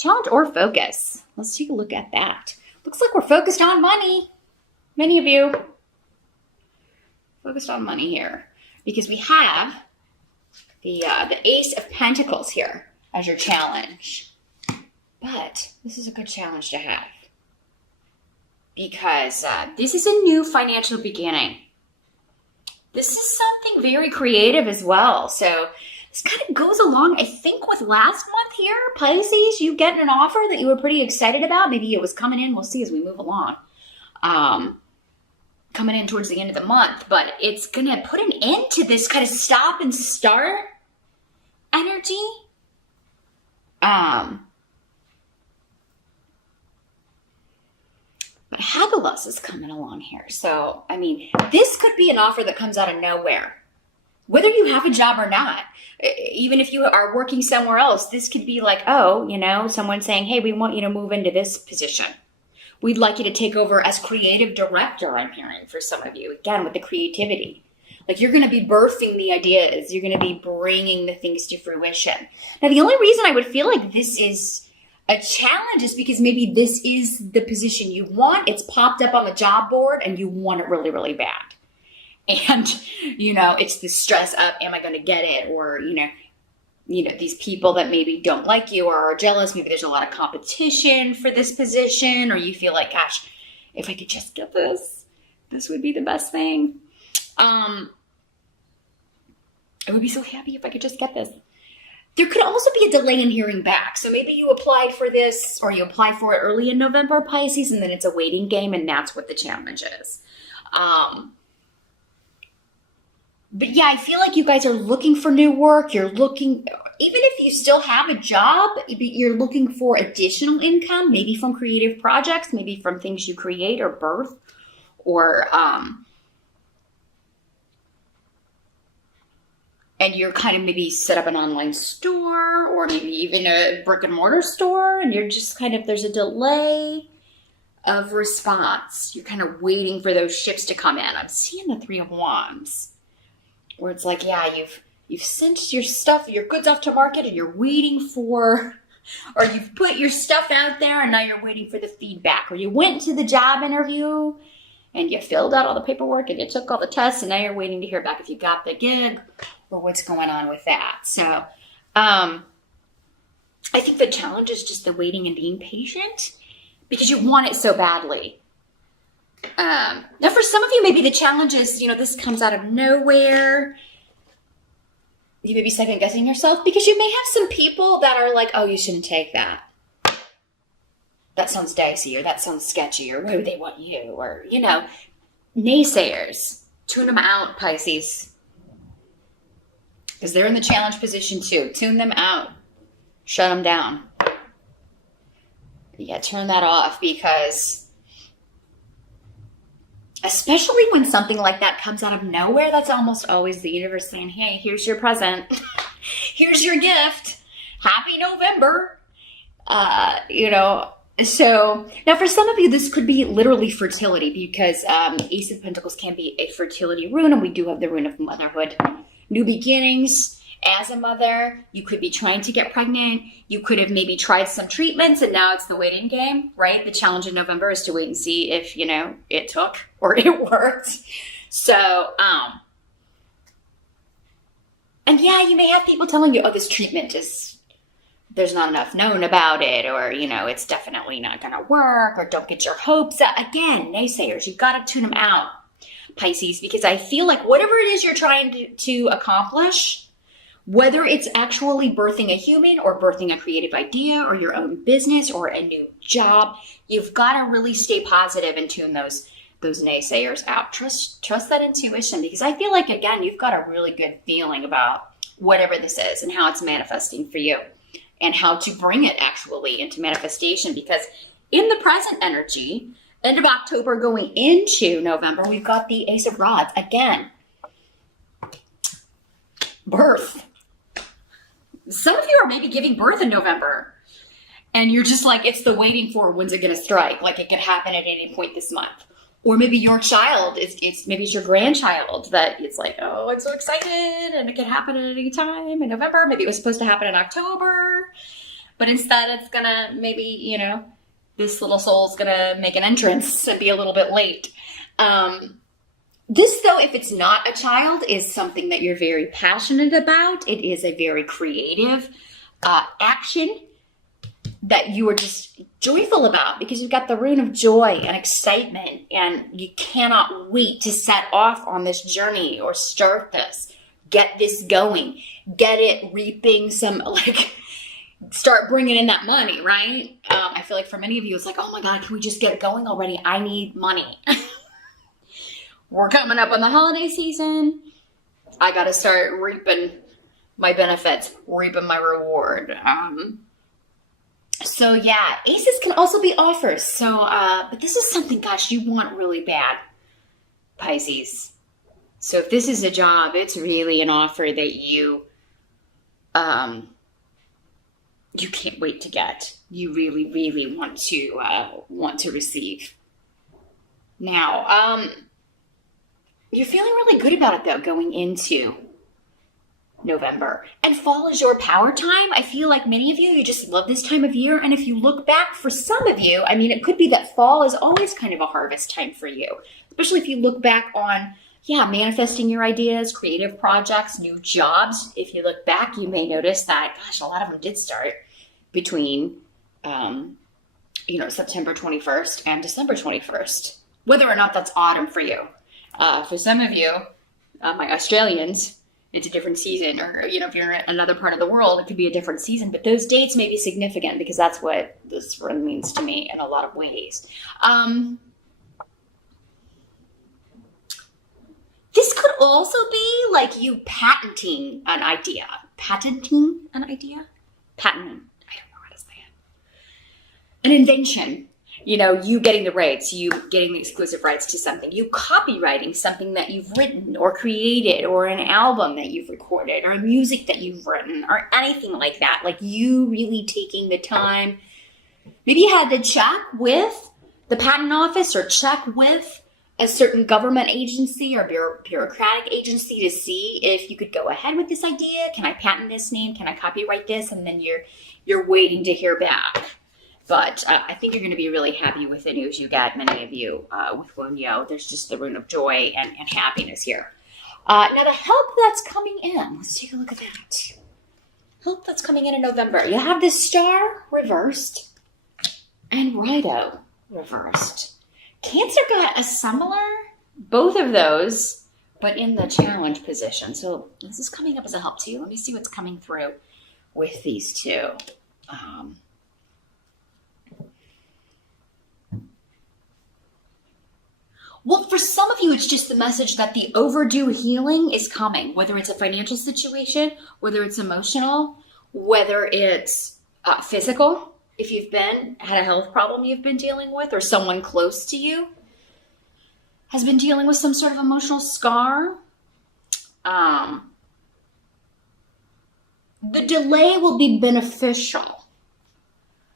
Challenge or focus. Let's take a look at that. Looks like we're focused on money. Many of you focused on money here because we have the Ace of Pentacles here as your challenge. But this is a good challenge to have because this is a new financial beginning. This is something very creative as well. So this kind of goes along, I think, with last month here, Pisces. You get an offer that you were pretty excited about. Maybe it was coming in. We'll see as we move along. Coming in towards the end of the month. But it's going to put an end to this kind of stop and start energy. But Hagalus is coming along here. So, I mean, this could be an offer that comes out of nowhere. Whether you have a job or not, even if you are working somewhere else, this could be like, oh, you know, someone saying, hey, we want you to move into this position. We'd like you to take over as creative director, I'm hearing, for some of you. Again, with the creativity. Like, you're going to be birthing the ideas. You're going to be bringing the things to fruition. Now, the only reason I would feel like this is a challenge is because maybe this is the position you want. It's popped up on the job board and you want it really, really bad. And, you know, it's the stress of, am I going to get it? Or, you know, these people that maybe don't like you or are jealous. Maybe there's a lot of competition for this position, or you feel like, gosh, if I could just get this, this would be the best thing. I would be so happy if I could just get this. There could also be a delay in hearing back. So maybe you applied for this or you apply for it early in November, Pisces, and then it's a waiting game, and that's what the challenge is. But yeah, I feel like you guys are looking for new work. You're looking, even if you still have a job, you're looking for additional income, maybe from creative projects, maybe from things you create or birth, or, and you're kind of maybe set up an online store or maybe even a brick and mortar store, and you're just kind of, there's a delay of response. You're kind of waiting for those ships to come in. I'm seeing the Three of Wands, where it's like, yeah, you've sent your stuff, your goods off to market, and you're waiting for, or you've put your stuff out there and now you're waiting for the feedback. Or you went to the job interview and you filled out all the paperwork and you took all the tests, and now you're waiting to hear back if you got the gig or what's going on with that. So I think the challenge is just the waiting and being patient because you want it so badly. Now, for some of you, maybe the challenge is, you know, this comes out of nowhere. You may be second guessing yourself because you may have some people that are like, oh, you shouldn't take that. That sounds dicey, or that sounds sketchy, or why would they want you? Or, you know, naysayers. Tune them out, Pisces. Because they're in the challenge position too. Tune them out. Shut them down. Yeah, turn that off, because especially when something like that comes out of nowhere, that's almost always the universe saying, hey, here's your present. Here's your gift. Happy November. You know, so now for some of you, this could be literally fertility, because Ace of Pentacles can be a fertility rune, and we do have the rune of motherhood. New beginnings. As a mother, you could be trying to get pregnant. You could have maybe tried some treatments, and now it's the waiting game, right? The challenge in November is to wait and see if, you know, it took or it worked. So, and yeah, you may have people telling you, oh, this treatment is, there's not enough known about it, or, you know, it's definitely not going to work, or don't get your hopes up. Again, naysayers, you've got to tune them out, Pisces, because I feel like whatever it is you're trying to accomplish, whether it's actually birthing a human or birthing a creative idea or your own business or a new job, you've got to really stay positive and tune those naysayers out. Trust that intuition, because I feel like, again, you've got a really good feeling about whatever this is and how it's manifesting for you and how to bring it actually into manifestation. Because in the present energy, end of October going into November, we've got the Ace of Rods again. Birth. Some of you are maybe giving birth in November, and you're just like, it's the waiting for, when's it going to strike? Like, it could happen at any point this month. Or maybe your child, maybe it's your grandchild that it's like, oh, I'm so excited, and it can happen at any time in November. Maybe it was supposed to happen in October. but instead it's gonna maybe, this little soul's gonna make an entrance and be a little bit late. This, though, if it's not a child, is something that you're very passionate about. It is a very creative action that you are just joyful about, because you've got the rune of joy and excitement, and you cannot wait to set off on this journey or start this, get this going, get it reaping some, start bringing in that money, right? I feel like for many of you, it's like, oh my God, can we just get going already? I need money. We're coming up on the holiday season. I got to start reaping my benefits, reaping my reward. So yeah, aces can also be offers. So, but this is something, gosh, you want really bad, Pisces. So if this is a job, it's really an offer that you can't wait to get. You really, really want to receive. Now, you're feeling really good about it, though, going into November. And fall is your power time. I feel like many of you just love this time of year. And if you look back, for some of you, I mean, it could be that fall is always kind of a harvest time for you. Especially if you look back on, manifesting your ideas, creative projects, new jobs. If you look back, you may notice that, gosh, a lot of them did start between, September 21st and December 21st. Whether or not that's autumn for you. For some of you, my Australians, it's a different season. Or, if you're in another part of the world, it could be a different season. But those dates may be significant, because that's what this run means to me in a lot of ways. This could also be like you patenting an idea. Patenting? I don't know how to say it. An invention. You getting the rights, you getting the exclusive rights to something, you copywriting something that you've written or created, or an album that you've recorded, or music that you've written, or anything like that. Like you really taking the time. Maybe you had to check with the patent office or check with a certain government agency or bureaucratic agency to see if you could go ahead with this idea. Can I patent this name? Can I copyright this? And then you're waiting to hear back. But I think you're going to be really happy with the news you get, many of you, with Wunyo. There's just the rune of joy and happiness here. Now, the help that's coming in. Let's take a look at that. Help that's coming in November. You have the Star reversed and Rido reversed. Cancer got a similar, both of those, but in the challenge position. So this is coming up as a help to you. Let me see what's coming through with these two. Well, for some of you, it's just the message that the overdue healing is coming, whether it's a financial situation, whether it's emotional, whether it's physical, if you've had a health problem you've been dealing with, or someone close to you has been dealing with some sort of emotional scar. The delay will be beneficial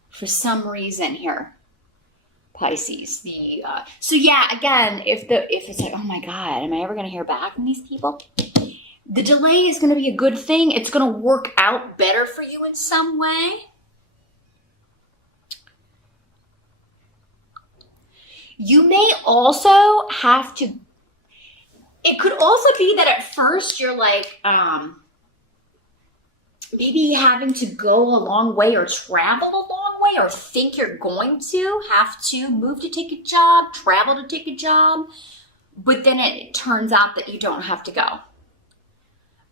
for some reason here. Pisces. So yeah, again, if it's like, oh my God, am I ever going to hear back from these people? The delay is going to be a good thing. It's going to work out better for you in some way. You may also have to, it could also be that at first you're like, maybe having to go a long way or travel a long way, or think you're going to have to move to take a job, travel to take a job. But then it turns out that you don't have to go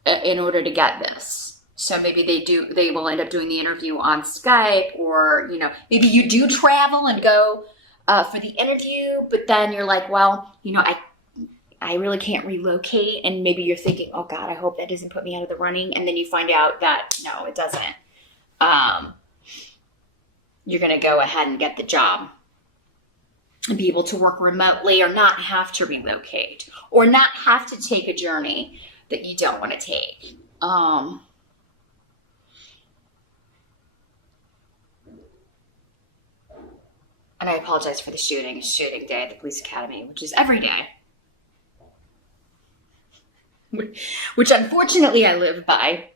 in order to get this. So maybe they will end up doing the interview on Skype, or, maybe you do travel and go for the interview, but then you're like, well, I really can't relocate. And maybe you're thinking, oh God, I hope that doesn't put me out of the running. And then you find out that no, it doesn't. You're going to go ahead and get the job and be able to work remotely, or not have to relocate, or not have to take a journey that you don't want to take. And I apologize for the shooting day at the police academy, which is every day. Which unfortunately I live by.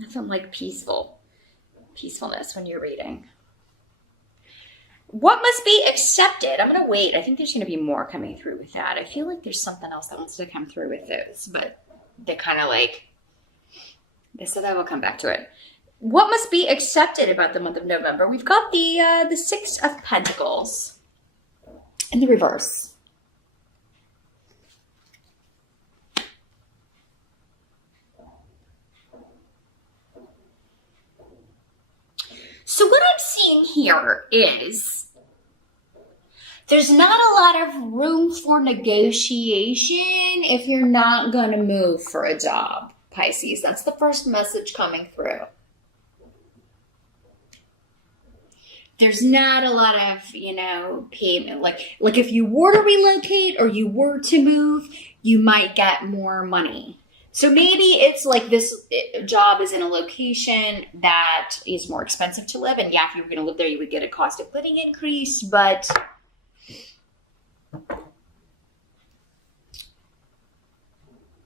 Nothing like peacefulness when you're reading. What must be accepted? I'm going to wait. I think there's going to be more coming through with that. I feel like there's something else that wants to come through with this, but they kind of like, so that will come back to it. What must be accepted about the month of November? We've got the Six of Pentacles in the reverse. So what I'm seeing here is there's not a lot of room for negotiation if you're not going to move for a job, Pisces. That's the first message coming through. There's not a lot of, payment. Like if you were to relocate or you were to move, you might get more money. So maybe it's like this job is in a location that is more expensive to live. And yeah, if you were going to live there, you would get a cost of living increase. But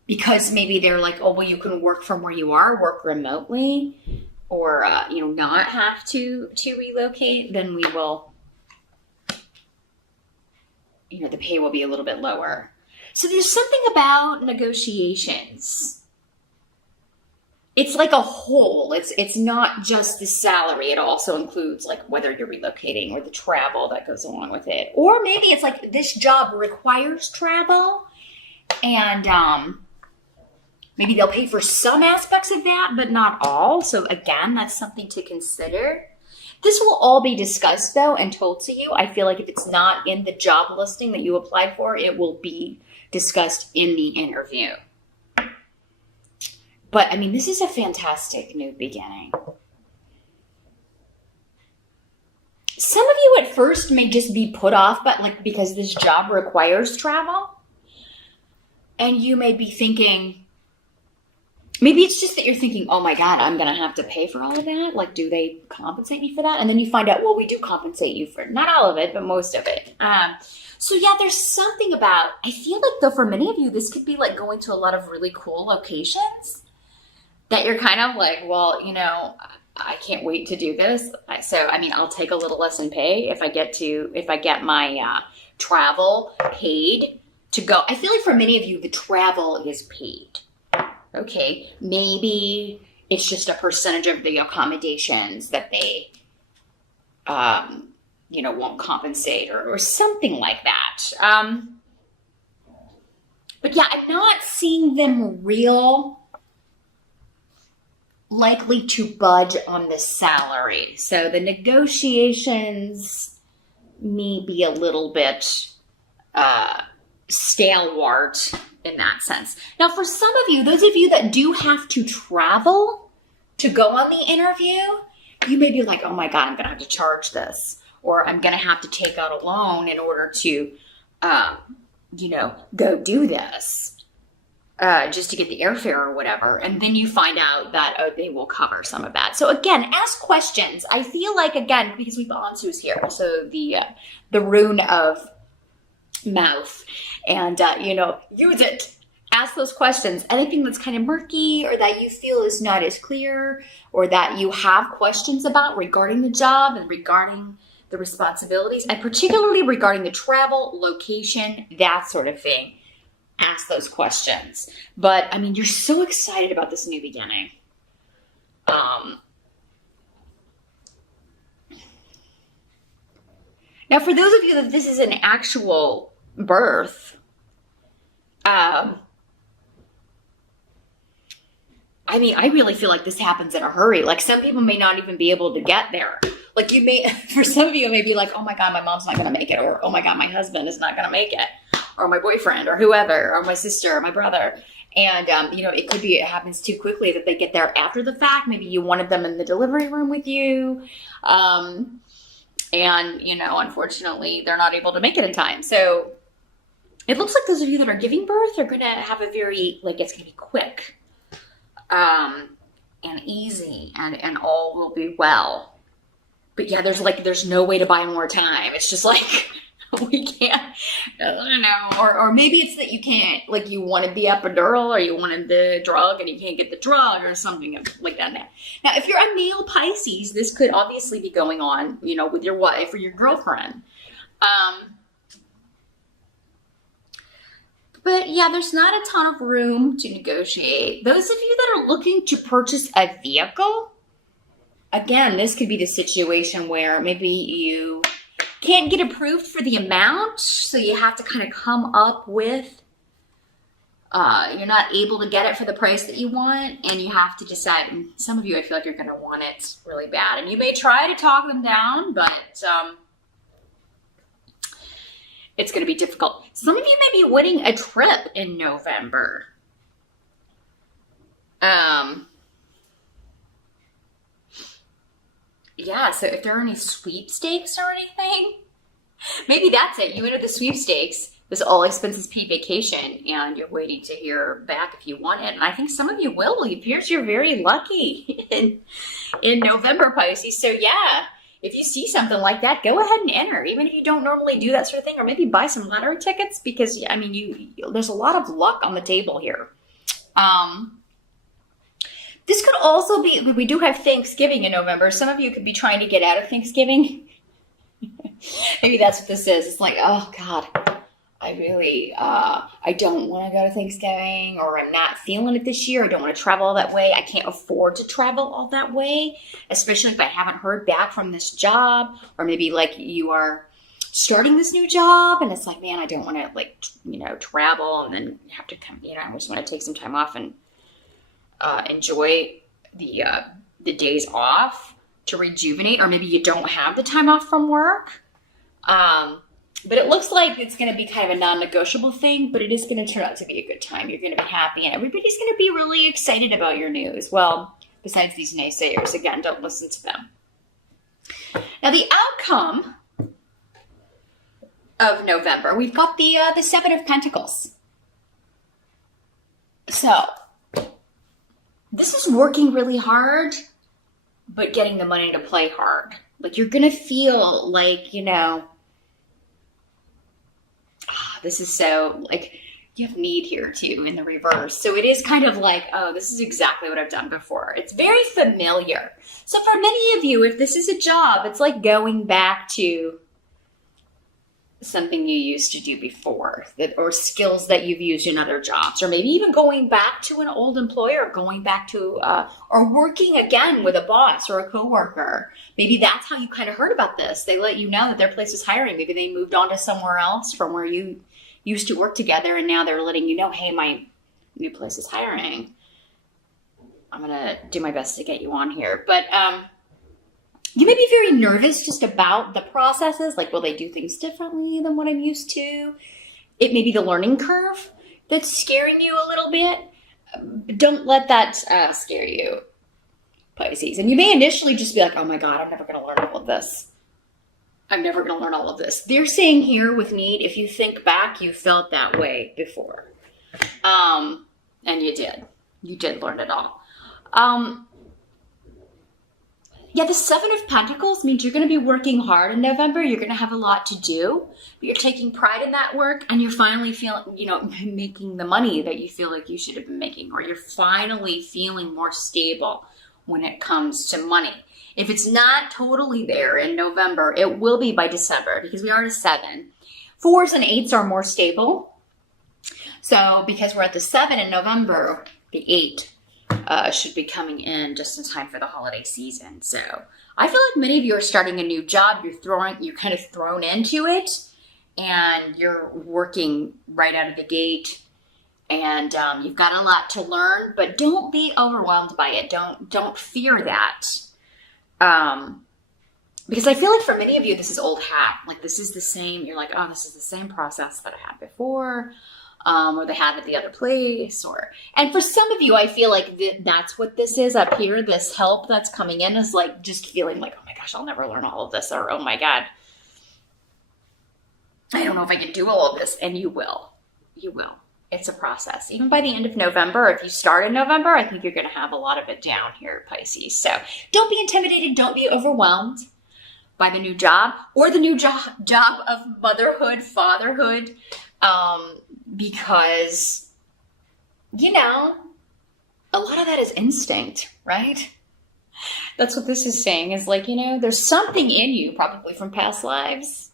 because maybe they're like, oh, well, you can work from where you are, work remotely, or, not have to relocate, then we will, the pay will be a little bit lower. So there's something about negotiations. It's like a whole. It's not just the salary. It also includes like whether you're relocating or the travel that goes along with it. Or maybe it's like this job requires travel and maybe they'll pay for some aspects of that, but not all. So again, that's something to consider. This will all be discussed though and told to you. I feel like if it's not in the job listing that you applied for, it will be discussed in the interview. But I mean, this is a fantastic new beginning. Some of you at first may just be put off, but because this job requires travel. And you may be thinking, maybe it's just that you're thinking, oh my God, I'm going to have to pay for all of that. Like, do they compensate me for that? And then you find out, well, we do compensate you for not all of it, but most of it. So yeah, there's something about, I feel like though for many of you, this could be like going to a lot of really cool locations that you're kind of like, well, I can't wait to do this. So, I mean, I'll take a little less in pay if I get my travel paid to go. I feel like for many of you, the travel is paid. Okay, maybe it's just a percentage of the accommodations that they, won't compensate or something like that. But yeah, I'm not seeing them likely to budge on the salary. So the negotiations may be a little bit stalwart in that sense. Now, for some of you, those of you that do have to travel to go on the interview, you may be like, oh my God, I'm going to have to charge this, or I'm going to have to take out a loan in order to, go do this. Just to get the airfare or whatever. And then you find out that they will cover some of that. So again, ask questions. I feel like, again, because we've Ansu's here, so the rune of mouth, and, use it. Ask those questions. Anything that's kind of murky or that you feel is not as clear or that you have questions about regarding the job and regarding the responsibilities, and particularly regarding the travel, location, that sort of thing. Ask those questions. But I mean, you're so excited about this new beginning. Now, for those of you that this is an actual birth, I mean, I really feel like this happens in a hurry. Like some people may not even be able to get there. Like for some of you, it may be like, oh my God, my mom's not going to make it. Or, oh my God, my husband is not going to make it. Or my boyfriend or whoever, or my sister or my brother. And, it could be, it happens too quickly that they get there after the fact. Maybe you wanted them in the delivery room with you. Unfortunately, they're not able to make it in time. So it looks like those of you that are giving birth are going to have a very, it's going to be quick and easy and all will be well. But yeah, there's no way to buy more time. It's just like, We can't, I don't know. Or maybe it's that you can't, like you wanted the epidural or you wanted the drug and you can't get the drug or something like that. Now, if you're a male Pisces, this could obviously be going on, you know, with your wife or your girlfriend. But yeah, there's not a ton of room to negotiate. Those of you that are looking to purchase a vehicle, again, this could be the situation where maybe you can't get approved for the amount, so you have to kind of come up with, you're not able to get it for the price that you want, and you have to decide. And some of you, I feel like you're going to want it really bad, and you may try to talk them down, but it's going to be difficult. Some of you may be winning a trip in November. Yeah, so if there are any sweepstakes or anything, maybe that's it. You enter the sweepstakes, this all expenses paid vacation, and you're waiting to hear back if you want it. And I think some of you will. It appears you're very lucky in November, Pisces. So yeah, if you see something like that, go ahead and enter, even if you don't normally do that sort of thing, or maybe buy some lottery tickets, because I mean, there's a lot of luck on the table here. This could also be, we do have Thanksgiving in November. Some of you could be trying to get out of Thanksgiving. Maybe that's what this is. It's like, oh God, I really, I don't want to go to Thanksgiving, or I'm not feeling it this year. I don't want to travel all that way. I can't afford to travel all that way, especially if I haven't heard back from this job, or maybe like you are starting this new job and it's like, man, I don't want to like, you know, travel and then have to come, you know, I just want to take some time off and enjoy the days off to rejuvenate, or maybe you don't have the time off from work. But it looks like it's going to be kind of a non-negotiable thing, but it is going to turn out to be a good time. You're going to be happy, and everybody's going to be really excited about your news. Well, besides these naysayers, again, don't listen to them. Now, the outcome of November, we've got the Seven of Pentacles. So, this is working really hard, but getting the money to play hard. Like, you're going to feel like, you know, this is so, like, you have need here too in the reverse. So it is kind of like, oh, this is exactly what I've done before. It's very familiar. So for many of you, if this is a job, it's like going back to something you used to do before, or skills that you've used in other jobs, or maybe even going back to an old employer, going back to, or working again with a boss or a coworker. Maybe that's how you kind of heard about this. They let you know that their place is hiring. Maybe they moved on to somewhere else from where you used to work together, and now they're letting you know, hey, my new place is hiring. I'm going to do my best to get you on here. But you may be very nervous just about the processes. Like, will they do things differently than what I'm used to? It may be the learning curve that's scaring you a little bit. Don't let that scare you, Pisces. And you may initially just be like, oh my God, I'm never going to learn all of this. I'm never going to learn all of this. They're saying here with need, if you think back, you felt that way before. And you did. You did learn it all. Yeah, the Seven of Pentacles means you're going to be working hard in November. You're going to have a lot to do, but you're taking pride in that work, and you're finally feeling, you know, making the money that you feel like you should have been making, or you're finally feeling more stable when it comes to money. If it's not totally there in November, it will be by December, because we are at a 7. 4s and 8s are more stable. So because we're at the 7 in November, the 8 should be coming in just in time for the holiday season. So I feel like many of you are starting a new job. You're kind of thrown into it, and you're working right out of the gate. And you've got a lot to learn, but don't be overwhelmed by it. Don't fear that. Because I feel like for many of you, this is old hat. Like, this is the same. You're like, oh, this is the same process that I had before, or they had at the other place. And for some of you, I feel like that's what this is up here. This help that's coming in is like just feeling like, oh my gosh, I'll never learn all of this. Or, oh my God, I don't know if I can do all of this. And you will. You will. It's a process. Even by the end of November, if you start in November, I think you're going to have a lot of it down here, Pisces. So don't be intimidated. Don't be overwhelmed. by the new job or the new job of motherhood, fatherhood, because, you know, a lot of that is instinct, right? That's what this is saying, is like, you know, there's something in you, probably from past lives.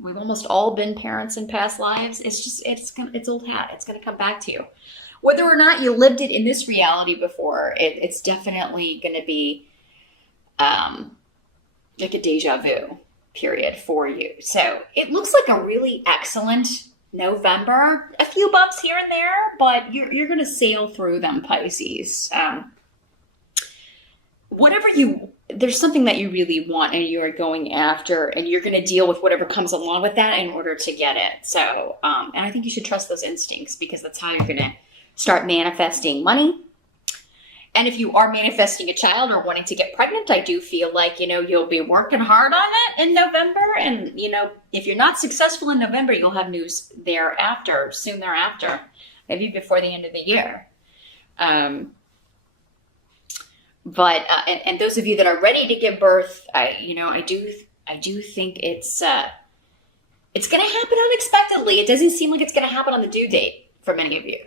We've almost all been parents in past lives. It's old hat. It's going to come back to you. Whether or not you lived it in this reality before, it's definitely going to be like a deja vu period for you. So it looks like a really excellent November. A few bumps here and there, but you're going to sail through them, Pisces. There's something that you really want and you're going after, and you're going to deal with whatever comes along with that in order to get it. So, and I think you should trust those instincts, because that's how you're going to start manifesting money. And if you are manifesting a child or wanting to get pregnant, I do feel like, you know, you'll be working hard on it in November. And, you know, if you're not successful in November, you'll have news thereafter, soon thereafter, maybe before the end of the year. But those of you that are ready to give birth, I do think it's going to happen unexpectedly. It doesn't seem like it's going to happen on the due date for many of you.